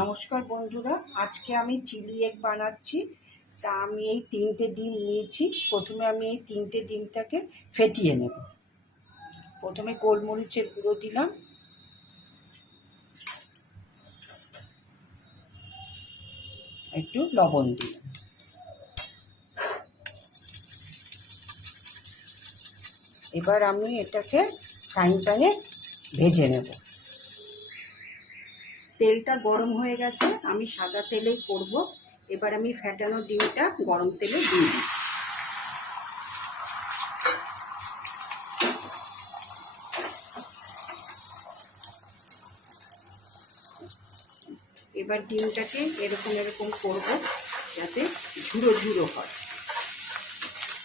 নমস্কার বন্ধুরা, আজকে আমি চিলি এগ বানাচ্ছি। তা আমি এই 3টে ডিম নিয়েছি। প্রথমে আমি এই 3টে ডিমটাকে ফেটিয়ে নেব। প্রথমে গোলমরিচের গুঁড়ো দিলাম, একটু লবণ দিলাম। এবার আমি এটাকে ফ্রাইং প্যানে ভেজে নেব। তেলটা গরম হয়ে গেছে, আমি সাদা তেলেই করব। এবার আমি ফেটানো ডিমটা গরম তেলে দিয়ে দিচ্ছি। এবার ডিমটাকে এরকম এরকম করব যাতে ঝুড়ো ঝুড়ো হয়।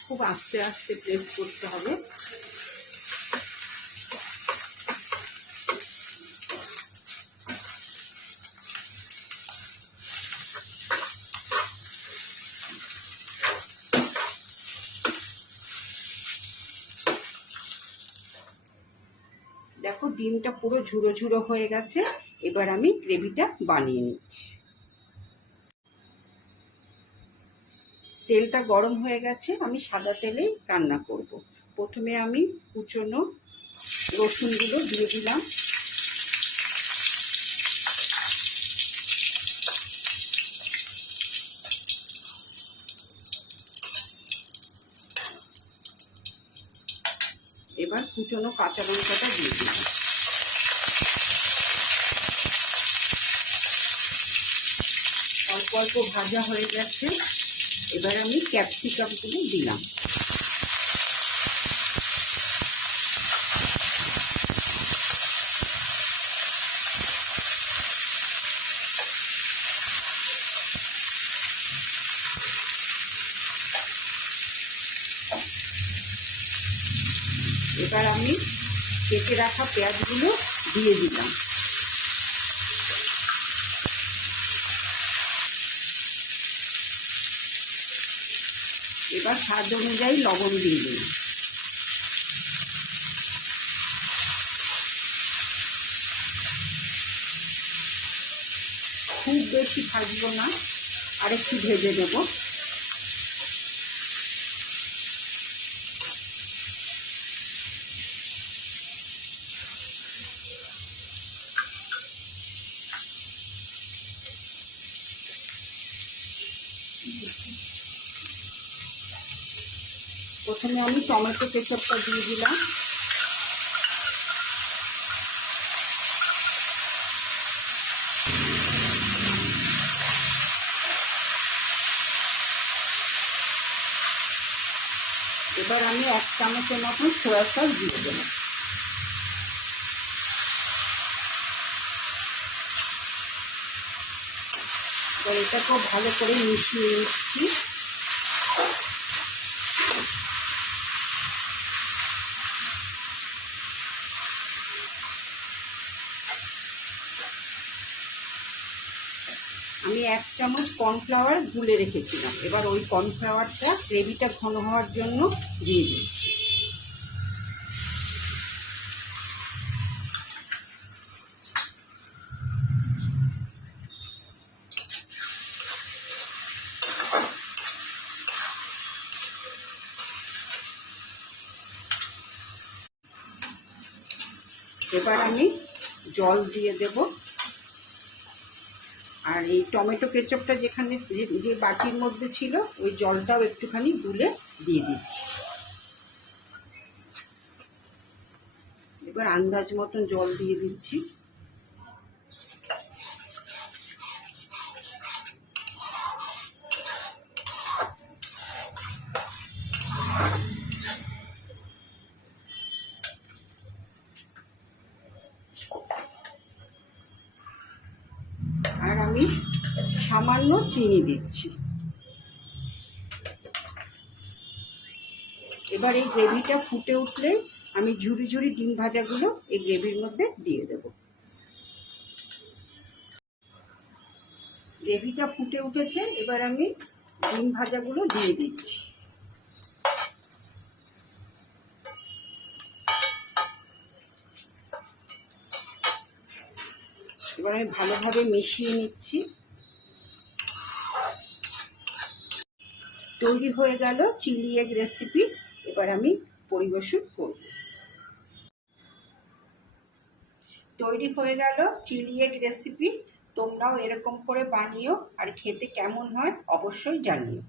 খুব আস্তে আস্তে প্রেস করতে হবে। দেখো ডিমটা পুরো ঝুড়ো ঝুড়ো হয়ে গেছে। এবার আমি গ্রেভিটা বানিয়ে নিচ্ছি। তেলটা গরম হয়ে গেছে, আমি সাদা তেলেই রান্না করব। প্রথমে আমি কুচনো রসুনগুলো দিয়ে দিলাম। এবার কুচনো কাঁচা লঙ্কাটা দিয়ে দিলাম। অল্প অল্প ভাজা হয়ে গেছে। এবার আমি ক্যাপসিকামগুলো দিলাম। এবার আমি কেটে রাখা পেঁয়াজগুলো দিয়ে দিলাম। এবার স্বাদ অনুযায়ী লবণ দিয়ে দিলাম। খুব বেশি ভাজবো না, আরেকটু ভেজে দেবো। প্রথমে আমি টমেটো কেচাপটা দিয়ে দিলাম। এবার আমি 1 চামচের মতন সয়া সস দিয়ে দিলাম। এবার এটাকেও ভালো করে মিশিয়ে নিচ্ছি। আমি 1 চামচ কর্নফ্লাওয়ার গুলে রেখেছিলাম। এবার ওই কর্নফ্লাওয়ারটা গ্রেভিটা ঘন হওয়ার জন্য দিয়ে দিচ্ছি। এবার আমি জল দিয়ে দেব। আর এই টমেটো কেচাপটা যেখানে যে বাটির মধ্যে ছিল ওই জলটাও একটুখানি গুলে দিয়ে দিচ্ছি। এবার আন্দাজ মতন জল দিয়ে দিচ্ছি। আর আমি সামান্য চিনি দিচ্ছি। এবার এই গ্রেভিটা ফুটে উঠলে আমি ঝুরি ঝুরি ডিম ভাজাগুলো এই গ্রেভির মধ্যে দিয়ে দেব। গ্রেভিটা ফুটে উঠেছে, এবার আমি ডিম ভাজাগুলো দিয়ে দিচ্ছি। এবার এবার আমি ভালোভাবে মিশিয়ে নিচ্ছি। তৈরি হয়ে গেল চিলি এগ রেসিপি। এবার আমি পরিবেশন করব। তৈরি হয়ে গেল চিলি এগ রেসিপি। তোমরাও এরকম করে বানিও, আর খেতে কেমন হয় অবশ্যই জানিও।